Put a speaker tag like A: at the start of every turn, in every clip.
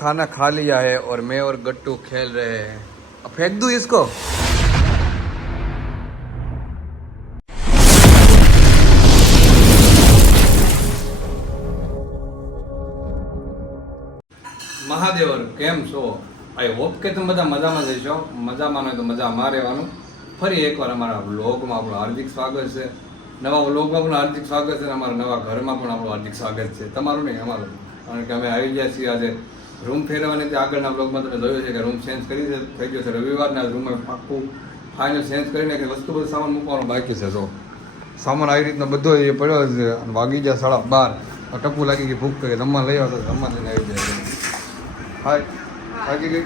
A: खाना खा लिया है और मैं और गट्टू खेल रहे हैं अब फेंक दूं इसको મહાદેવર કેમ છો આઈ હોપ કે તમે બધા મજામાં જઈશો મજામાં હોય તો મજામાં રહેવાનું ફરી એકવાર અમારા વ્લોગમાં આપણું હાર્દિક સ્વાગત છે નવા વ્લોગમાં પણ હાર્દિક સ્વાગત છે અને અમારા નવા ઘરમાં પણ આપણું હાર્દિક સ્વાગત છે તમારું નહીં અમારું કારણ કે અમે આવી ગયા છીએ આજે રૂમ ફેરવવાની તે આગળના બ્લોગમાં તમે જોયું છે કે રૂમ ચેન્જ કરી થઈ ગયો છે. રવિવારના રૂમમાં પાક્કું ફાઇનલ ચેન્જ કરીને કે વસ્તુ બધું સામાન મૂકવાનો બાકી છે જો. સામાન આવી રીતનો બધો એ પડ્યો છે અને વાગી ગયા સાડા બાર. ટપુ લાગી ગઈ ભૂખ કરી. રમવા લઈ આવતો રમવા લઈને આવી જાય હાય. થાકી ગઈ?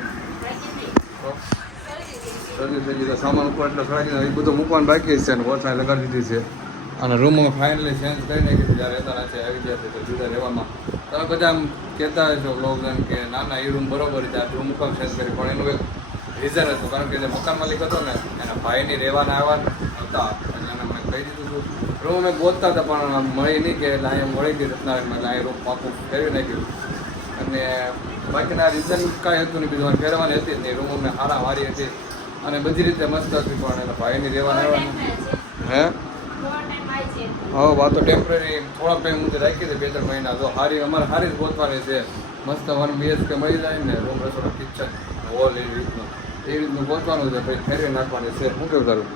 A: સર્દી તો સામાન ઉપર એટલે ગયો એ બધું મૂકવાનું બાકી છે અને વરસાદ લગાડી દીધી છે. અને રૂમમાં ફાઇનલી ચેન્જ કરીને કે જ્યાં રહેતા નથી આવી ગયા છે, તો જુદા રહેવામાં. તમે બધા આમ કહેતા હશો લોકડાઉન કે ના ના એ રૂમ બરોબર છે આ રૂમ કામ ચેન્જ કરી પણ એનું એક રીઝન હતું કારણ કે જે મકાન માલિક હતો ને એના ભાઈની રહેવાના આવવાના હતા એટલે એને મેં કહી દીધું હતું રૂમ અમે ગોતતા હતા પણ મળી નહીં કે એટલે અહીંયા મળી ગઈ રત્નારાયણમાં એટલે અહીં રૂમ પાકું ફેરવી નાખ્યું. અને બાકીના રીઝન કાંઈ હતું નહીં બીજું ફેરવાની હતી જ નહીં રૂમ અમને હારા વારી હતી અને બધી રીતે મસ્ત હતી પણ એના ભાઈની રહેવાના આવવાના. હે? હા વાતો ટેમ્પરરી થોડા ટાઈમ હું રાખી દે બે ત્રણ મહિના. તો સારી અમારે સારી જ ગોતવાની છે. મસ્ત વન બીએચકે મળી જાય ને રૂમ રસોડો કિચન હોલ એવી રીતનું. એવી રીતનું ગોતવાનું છે પછી ફેરવી નાખવાની છે. શું કેવું તારું?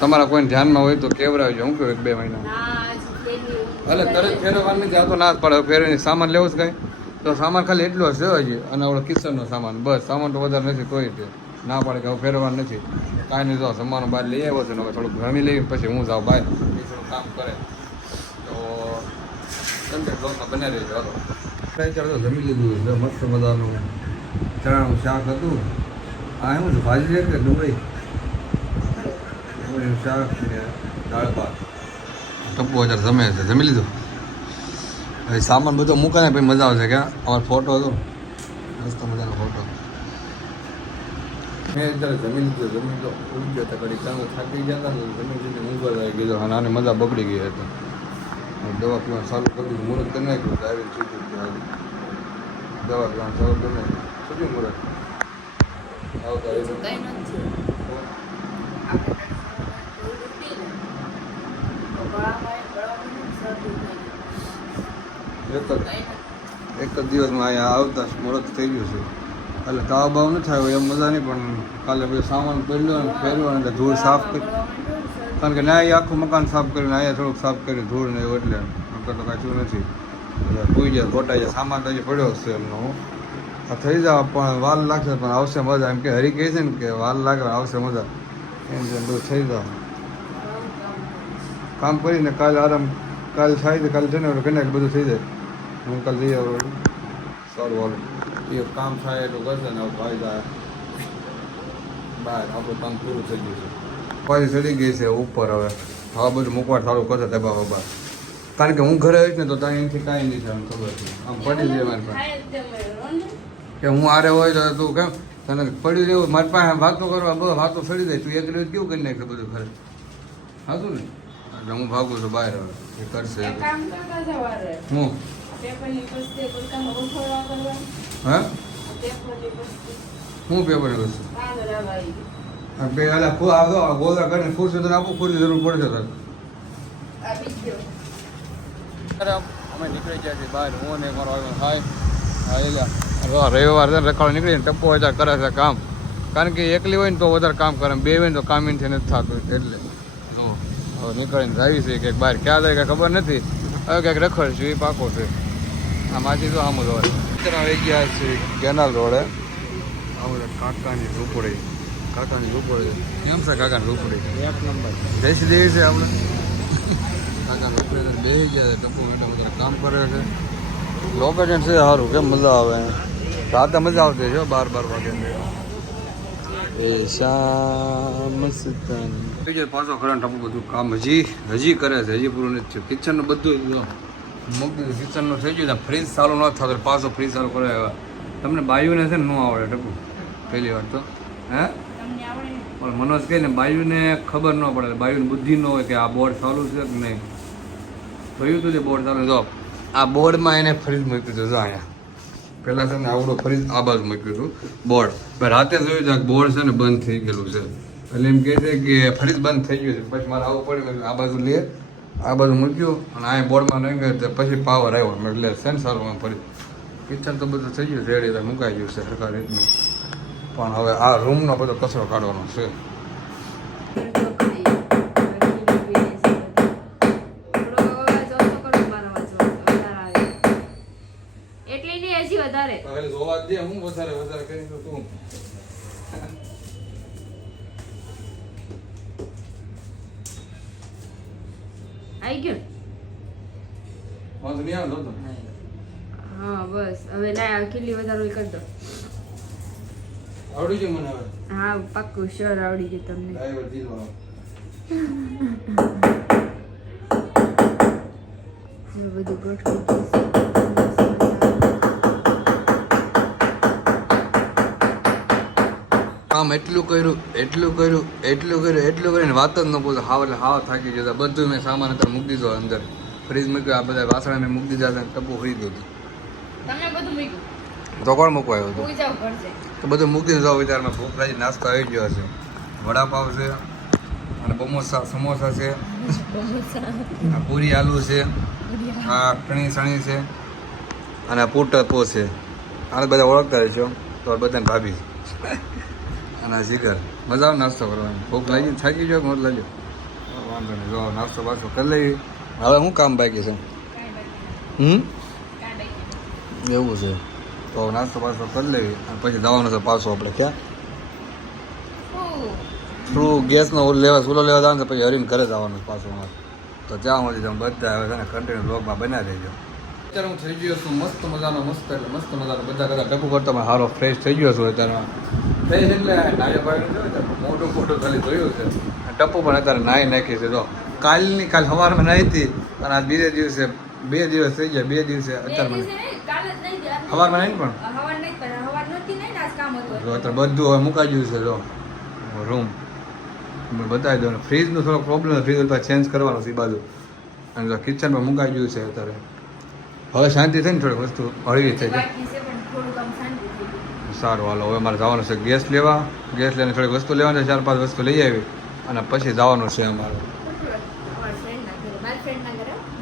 A: તમારા કોઈને ધ્યાનમાં હોય તો કેવડાવજો હું કેવું એક બે મહિના? એટલે તરત ફેરવવાની જાતો ના જ પડે. ફેરવીને સામાન લેવો જ કાંઈ? તો સામાન ખાલી એટલો જ છે હજી અને આપણો કિચનનો સામાન. બસ સામાન તો વધારે નથી તોય તે. ના પડે કે હવે ફેરવાનું નથી. કાંઈ નહીં તો જમવાનું બહાર લઈ આવ્યો છે ને હવે થોડુંક ગરમી લઈ પછી હું જાઉં બહાર. એ થોડું કામ કરે. તો તમે બ્લોગમાં બને રહેજો હાલો. અત્યારે તો જમી લીધું છે મસ્ત મજાનું ચણાનું શાક હતું. આ શું છે ભાજી છે કે ડુંગળી? ડુંગળીનું શાક ને દાળ ભાત. ટપ્પુ હજાર જમે છે. જમી લીધું? હવે સામાન બધો મૂકાય ને પછી મજા આવશે કે અમારો ફોટો હતો. મસ્ત મજાનો ફોટો મેં અત્યારે જમીન લીધું જમીન તો ઉડી ગયો હતા કડી કારણ કે થાકી ગયા હતા ને જમીન જમીન ઊંઘવા આવી ગયો અને આની મજા બગડી ગઈ હતી. દવા પીવાનું ચાલુ કરી મુહૂર્ત કરી નાખ્યું તો આવીને છૂટ્યું દવા પીવાનું ચાલુ કરી નાખ્યું છૂટ્યું મુહૂર્ત એક જ દિવસમાં અહીંયા આવતા મુહૂર્ત થઈ ગયું છે. એટલે તાવ બાવ ન થાય એમ મજા નહીં, પણ કાલે બધું સામાન પહેર્યો ને પહેર્યો અને ધૂળ સાફ કરી. કારણ કે ના અહીંયા આખું મકાન સાફ કર્યું ને અહીંયા થોડુંક સાફ કર્યું, ધૂળ ને એવું એટલે. નકર તો થયું નથી. એટલે કોઈ જાય ખોટા જાય સામાન તો પડ્યો હશે એમનો. આ થઈ જાવ પણ વાલ લાગશે, પણ આવશે મજા. એમ કે હરી કહે છે ને કે વાલ લાગે આવશે મજા. એમ છે બધું થઈ જાવ કામ કરીને કાલે આરામ, કાલે થાય તો કાલે જઈને ઘણા બધું થઈ જાય. હું કાલે જઈ આવું સારું હાલો. એ કામ થાય એટલું કરશે ને ભાઈ જાય બહાર આપણું કામ પૂરું થઈ ગયું છે. પાછી ચડી ગઈ છે ઉપર હવે. હવે બધું મૂકવા સારું કરશે દબા બબા કારણ કે હું ઘરે આવીશ ને તો ત્યાં અહીંથી કાંઈ નહીં થાય ખબર છે. આમ પડી જાય મારી પાસે. કે હું આરે હોય તો તું કેમ? તને પડી રહેવું મારી પાસે વાતો કરવા બહુ વાતો ચડી જાય. તું એક દિવસ કેવું કરી નાખે બધું ઘરે? હાતું ને? એટલે હું ભાગું છું બહાર હવે. એ કરશે હું? હા? હું પેપર આ બે આલા ખુ આવતો તને ખુરશી જરૂર પડશે તારે. અમે નીકળી ગયા છીએ બહાર. હું ને મારો આવ્યો હાય રવિવાર છે રખાડો નીકળીને ટપ્પો વધારે કરે છે કામ. કારણ કે એકલી હોય ને તો વધારે કામ કરે બે હોય ને તો કામ નથી થતું, એટલે. હવે નીકળીને આવી છે કે બહાર. ક્યાં જાય ખબર નથી. હવે ક્યાંક રખડ છે એ પાકો છે. આમાંથી તો આમ જ હોય. અત્યારે આવી ગયા છે કેનાલ રોડે. આ બધા કાકાની ઝૂંપડી કાકાની ઝૂંપડી કેમ છે કાકાની
B: એક નંબર.
A: દેવી છે આપણે. કાકાની બે ગયા છે ટપુ એટલે બધા કામ કરે છે. લોકેશન છે સારું કેમ મજા આવે? રાતે મજા આવતી છે બાર બાર વાગે પાછો ખરા ટપુ બધું કામ હજી હજી કરે છે હજી પૂરું નથી થયું. કિચનનું બધું મૂકી દીધું કિચનનું થઈ ગયું ફ્રીજ ચાલુ ન થતો પાછો ફ્રીજ ચાલુ કરે. તમને બાયુને છે ને ન આવડે ટપુ. પહેલી વાર તો. હે? પણ મનોજ કહે ને બાયુને ખબર ન પડે. બાયુને બુદ્ધિ ન હોય કે આ બોર્ડ ચાલુ છે કે નહીં. જોયું તું જે બોર્ડ ચાલુ જો આ બોર્ડમાં એને ફ્રીજ મૂક્યું હતું જો અહીંયા. પહેલાં છે ને આવડો ફરી આ બાજુ મૂક્યું હતું. બોર્ડ પણ રાતે જોયું છે બોર્ડ છે ને બંધ થઈ ગયેલું છે. એટલે એમ કહે છે કે ફરી બંધ થઈ ગયું છે. પછી મારે આવું પડ્યું. આ બાજુ લે. આ બધું મૂક્યું અને આ બોર્ડમાં નહીં ગયું પછી પાવર આવ્યો. એટલે એમ ફરી કિચન તો બધું થઈ ગયું રેડી મુકાઈ ગયું છે સરકાર રીતનું. પણ હવે આ રૂમનો બધો કચરો કાઢવાનો છે.
B: આવી ગયું? હા બસ. હવે ના કેટલી વધારે કરી દો.
A: આવડી ગયું મને હવે?
B: હા પાક્કું શ્યોર આવડી ગયું તમને.
A: ડ્રાઈવર દીધો
B: બધું ગોઠવી
A: કામ એટલું કર્યું એટલું કર્યું એટલું કર્યું એટલું કર્યું વાત જ ન પૂછો. હાવ એટલે હાવ થાકી જતા બધું મેં સામાન અત્યારે મૂકી દીધો અંદર. ફ્રીજ મૂક્યું આ બધા વાસણ મેં મૂકી દીધા હતા ટપુ ખરીદ.
B: તમને
A: તો કોણ મૂકવા આવ્યો હતું? તો બધું મૂકી દીધું. વિચારમાં ભૂખ લાગી નાસ્તો આવી ગયો હશે. વડાપાવ છે અને સમોસા સમોસા છે. પૂરી આલુ છે. આ કણી સણી છે. અને પૂટપો છે. આને બધા ઓળખતા રહેશો તો બધાને ભાભી અને જીગર. મજા આવે નાસ્તો કરવાની. ભૂખ લાગી થાકી ગયો મોટ લાગ્યો? વાંધો નહીં. જો, નાસ્તો બાસ્તો કરી લઈએ. હવે શું કામ બાકી છે? હમ? એવું છે. તો નાસ્તો બાસ્તો કરી લેવી અને પછી દવાનો છે પાછો આપણે, ક્યાં? થ્રુ ગેસનો લેવા, ચૂલો લેવા જવાનું પછી હરીને ઘરે જવાનું પાછું અમારે. તો ત્યાં સુધી તમે બધા આવે છે ને કન્ટિન્યુ બ્લોગમાં બનાવી દેજો અત્યારે હું થઈ ગયો છું મસ્ત મજાનો, મસ્ત એટલે મસ્ત મજાનો. બધા કરતા ડબ્બુ કરતા સારો ફ્રેશ થઈ ગયો છું અત્યારે ફ્રેશ એટલે નાયો ભાઈ મોટું મોટું ખાલી જોયું છે. ટપ્પુ પણ અત્યારે નાહી નાખી છે જો. કાલની કાલ સવારમાં નાહી હતી અને આજ બીજે દિવસે બે દિવસ થઈ ગયા બે દિવસે અત્યારે સવારમાં નાહી પણ? જો અત્યારે બધું હવે મુકાઈ ગયું છે જો. રૂમ બતાવી દો ફ્રીજનું થોડો પ્રોબ્લેમ ફ્રીજ ઉપર ચેન્જ કરવાનો છે એ બાજુ. અને જો કિચનમાં મુકાઈ ગયું છે અત્યારે. હવે શાંતિ થઈ ને થોડીક વસ્તુ હળવી થઈ જાય સારું હાલો હવે મારે જવાનું છે ગેસ લેવા. ગેસ લઈને થોડીક વસ્તુ લેવાની છે ચાર પાંચ વસ્તુ લઈ આવી અને પછી જવાનું છે અમારે.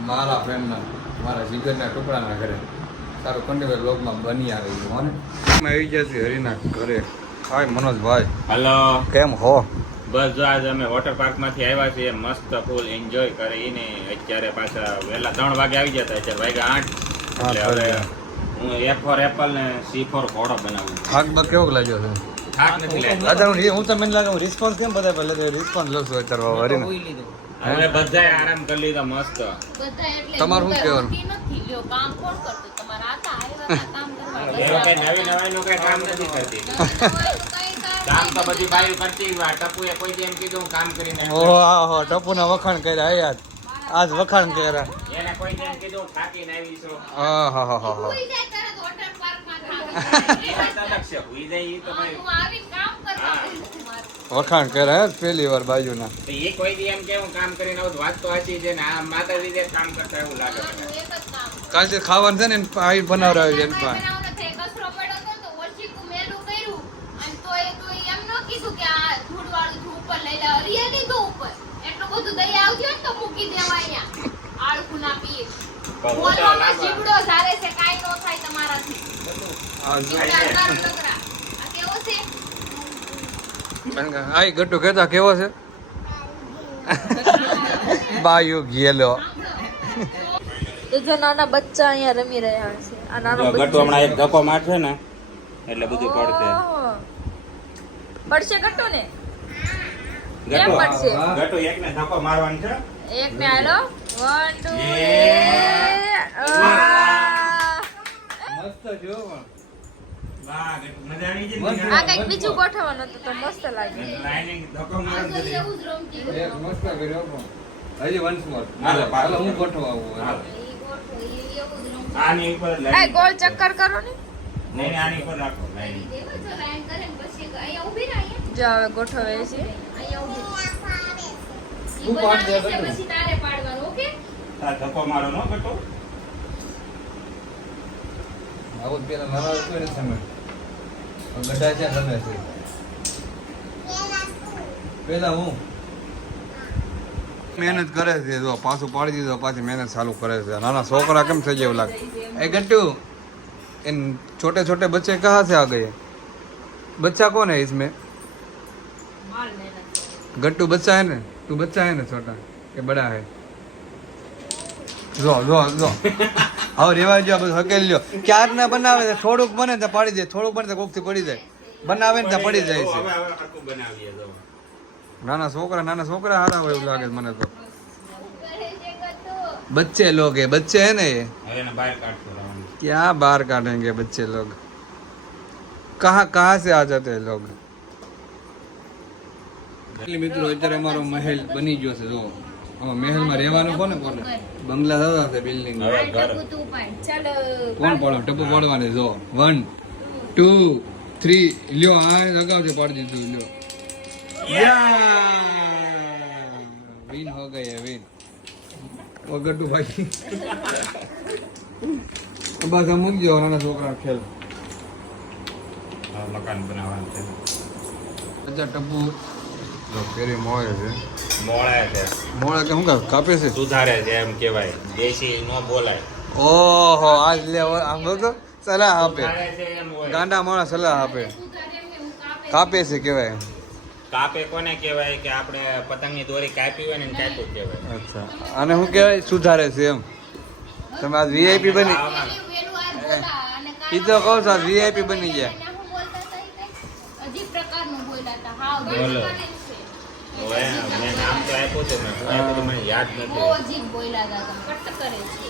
A: મારા ફ્રેન્ડના મારા જીગરના ટુકડાના ઘરે. સારું કંડીવર બ્લોગમાં બની આવી ગયું મને આવી ગયા છે હરીના ઘરે. હાય મનોજભાઈ.
C: હલો.
A: કેમ હો?
C: બસ જો આજે અમે વોટર પાર્કમાંથી આવ્યા છીએ. મસ્ત ફૂલ એન્જોય કરીને અત્યારે પાછા વહેલા ત્રણ વાગે આવી હતા અત્યારે વાગ્યા આઠ. એટલે હવે. હું એ ફોર એપલ ને સી ફોર ઘોડો બનાવું.
A: થાક બા કેવો લાગ્યો છે?
C: થાક નથી લાગ્યો.
A: અત્યારે હું તમને લાગે હું રિસ્પોન્સ કેમ બધા પહેલા રિસ્પોન્સ લઉં છું અત્યારે હરીને.
C: હવે બધાએ આરામ કરી લીધો મસ્ત.
A: તમારું શું કહેવાનું?
B: કામ કોણ કરતું? તમારા આતા કામ કરવા
C: નવી નવાઈ નું કઈ કામ નથી કરતી કામ તો બધી બાયું કરતી આ ટપુએ કોઈ એમ કીધું કામ કરીને
A: ઓહો આહો ટપુના વખાણ કર્યા યાર. આજ વખાણ કર્યા.
C: એને કોઈ દી એમ કીધું હું થાકીને આવી છું.
A: હા હા હા. વખાણ કર્યા પેલી પહેલી વાર બાજુના.
C: એ કોઈ દી એમ કે હું કામ કરીને આવું વાત તો સાચી છે ને આ માતાજી કામ કરતા એવું લાગે
B: જે
A: ખાવાનું છે ને આવી બનાવડાવી છે એને
B: કાંઈ
A: પાસે
B: બનાવવાનું નથી. કચરો પડ્યો હતો ને તો ઓળખીકું મેલું કર્યું. અને તોય તોય એમ ન કીધું કે આ ધૂળવાળું ધૂળ ઉપર લઈ જાઓ. રીએ લીધું ઉપર. એટલું બધું દયા આવતી હોય ને તો મૂકી દેવા અહીંયા. આળખું ના પીએ.
C: પણ હું તો
B: બોલવામાં જીવડો ઝારે છે, કાંઈ ન થાય તમારાથી.
A: આ જો.
B: જીવડા આ કેવો છે?
A: આઈ ગટ્ટુ કહેતા કેવો છે? બાયુ ગયેલો
B: તો જો નાના બચ્ચા અહીંયા રમી રહ્યા છે. આ નાનો
C: હમણાં એક ધક્કો મારશે ને એટલે બધું પડશે.
B: પડશે ગટ્ટુ ને
C: ગટુ
B: કેમ પડશે?
C: એકને ધક્કો મારવાનો છે.
B: એક ને હાલો વન ટુ
A: મસ્ત જો?
B: આ કંઈક બીજું ગોઠવવાનું હતું તો મસ્ત.
A: એક મસ્ત કર્યો હજી વંશ મોર
C: હાલો,
A: હાલો હું
C: ગોઠવાવું. આની ઉપર
B: ગોળ ચક્કર કરો ને.
C: નહીં આની ઉપર રાખો લાઈનિંગ
B: જો હવે ગોઠવે છે
A: હું પાડ દે
B: પછી તારે પાડવાનું ઓકે
C: તાર ધક્કો મારો નો ગટુ
A: આવું જ પેલા નાના હતું ને સમય ગઢા છે રમે છે પેલા હું મહેનત કરે છે જો પાછું પાડી દીધો પાછી મહેનત ચાલુ કરે છે નાના છોકરા કેમ થઈ જાય એવું લાગે એ ગટ્ટू इन छोटे छोटे बच्चे कहाँ से आ गए बच्चा कौन है इसमें
B: માલ મહેનત કરે.
A: गट्टू बच्चा है ना तू बच्चा है ना छोटा કે બડા હે જો જો જો. હવે રેવા જો બધું હકેલી લ્યો. ક્યારના બનાવે થોડુંક બને તો પાડી દે થોડુંક બને તો કોકથી પડી જાય. બનાવે ને તો પડી જાય છે. નાના છોકરા નાના છોકરા હારા હોય એવું લાગે મને તો. બચ્ચે લોગ હે બચ્ચે હે
C: ને ક્યાં બહાર
A: કાઢેંગે બચ્ચે લોગ? કહા કહા સે આ જાતે લોગ? મિત્રો અત્યારે અમારો મહેલ બની ગયો છે જો. મહેલમાં રહેવાનું કોને કોને? બંગલા થતા છે બિલ્ડિંગ કોણ પડો. ટપુ પડવાની જો. વન ટુ થ્રી લ્યો આ અગાઉથી પાડી દીધું લ્યો. વિન હો ગઈ વિન વગડું ભાઈ. બસ આ મૂકી દો નાના છોકરા ખેલ.
C: મકાન બનાવવાનું છે.
A: અચ્છા ટપુ જો ફેરી મોળે છે.
C: મોળે છે.
A: મોળે કે શું કાપે છે?
C: સુધારે છે એમ કહેવાય. દેશી નો બોલાય.
A: ઓહો આજ લે આમ તો સલાહ આપે. ગાંડા માણસ સલાહ આપે.
B: કાપે
A: છે કહેવાય
C: કાપે કોને કહેવાય કે આપણે પતંગની દોરી કાપી હોય ને કાપ્યું કહેવાય.
A: અચ્છા. અને શું કહેવાય? સુધારે છે એમ. તમે આજ વીઆઈપી બની
B: એ આ
A: તો કહું છું, વીઆઈપી બની ગયા.
C: બોલો.
B: છે.
C: મેં નામ તો આપ્યું છે મેં આપ્યું તો મને યાદ નથી
B: છે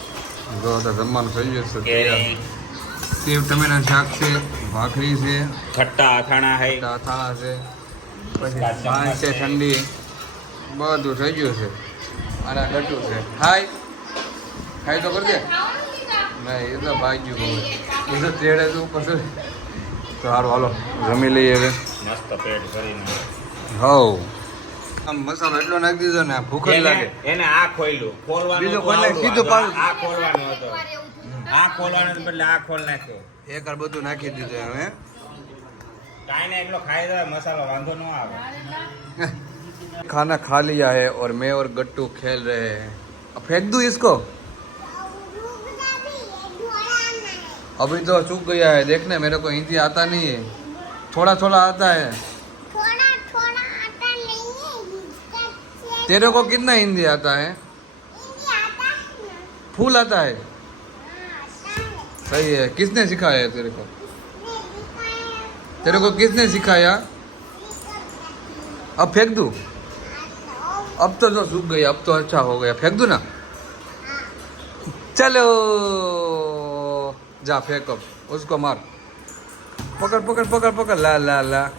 A: જો તો જમવાનું થઈ છે.
C: કેરી.
A: સેવ ટમેટા શાક છે ભાખરી છે
C: ખટ્ટા અથાણા હૈ.
A: અથાણા છે પછી પાંચ છે ઠંડી. બધું થઈ ગયું છે. અને ગટું છે. હાય ખાઈ તો કરજે.
B: લીધા
A: એ તો ભાગ્યું ગયું એ તો તેડે તો પછી તો સારું હાલો. જમી લઈએ હવે.
C: મસ્ત પેટ કરીને
A: હવ. આમ મસાલો એટલો નાખી દીધો ને આ ભૂખ જ લાગે
C: એને એને આ ખોલ્યું ખોલવાનું
A: બીજું
C: હતું
A: ખોલે,
C: આવડું.
A: સીધું
C: આ-
A: પાડું.
C: આ ખોલવાનું હતો
B: એકવાર એવું થયું.
C: આ ખોલવાનું બદલે આ ખોલ નાખ્યો
A: એક વાર બધું નાખી દીધું હવે
C: કાંઈ ને એટલો ખાઈ જાય મસાલો વાંધો ન આવે
A: खाना खा लिया है और मैं और गट्टू खेल रहे हैं अब फेंक दूं इसको अभी तो चूक गया है देखने मेरे को हिंदी आता नहीं है थोड़ा थोड़ा आता है तेरे को कितना हिंदी आता है?
D: हिंदी आता है ना।
A: फूल आता है?
D: हाँ आता है।
A: सही है। किसने सिखाया है तेरे को? तेरे को किसने सिखाया? अब फेंक दू? अब तो जो सूख गई अब तो अच्छा हो गया। फेंक दू ना? चलो। जा फेंक अब। उसको मार। पकड़ पकड़ पकड़ पकड़। ला ला ला।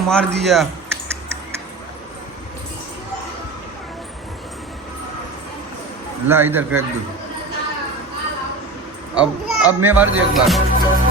A: मार दिया ला इधर फेंक दो अब अब मैं मार दिया एक बार